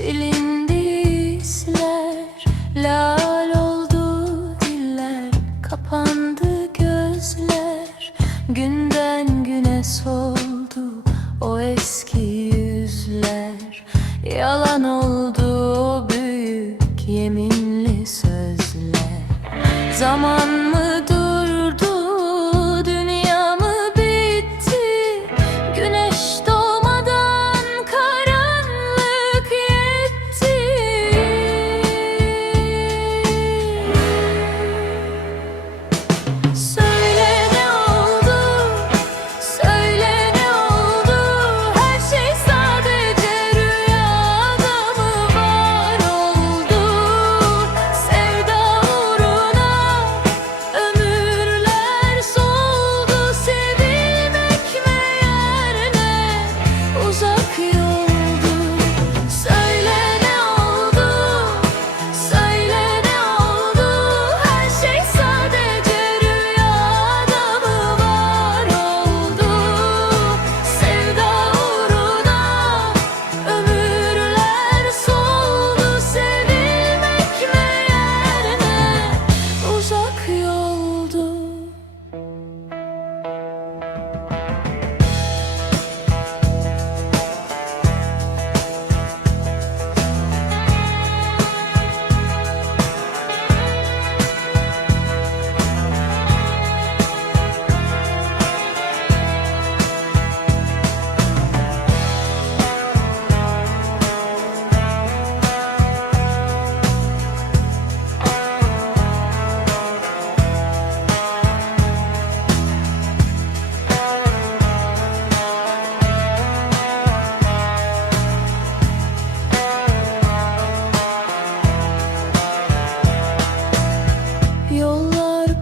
Silindi hisler Lal oldu diller Kapandı gözler. Gün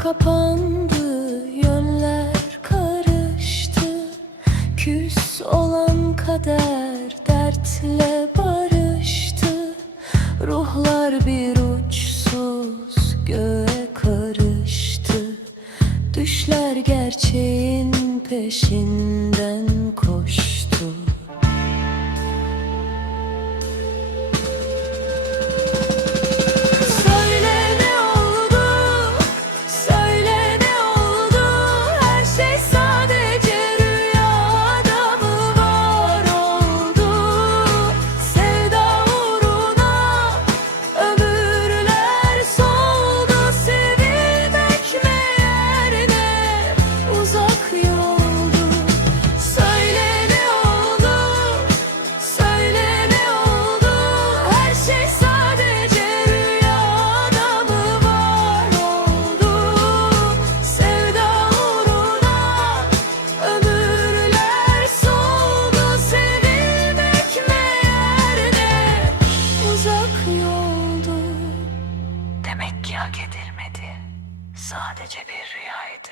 kapandı, yönler karıştı. Küs olan kader dertle barıştı. Ruhlar bir uçsuz göğe karıştı. Düşler gerçeğin peşinden koştu. sanki hak edilmedi. Sadece bir rüyaydı.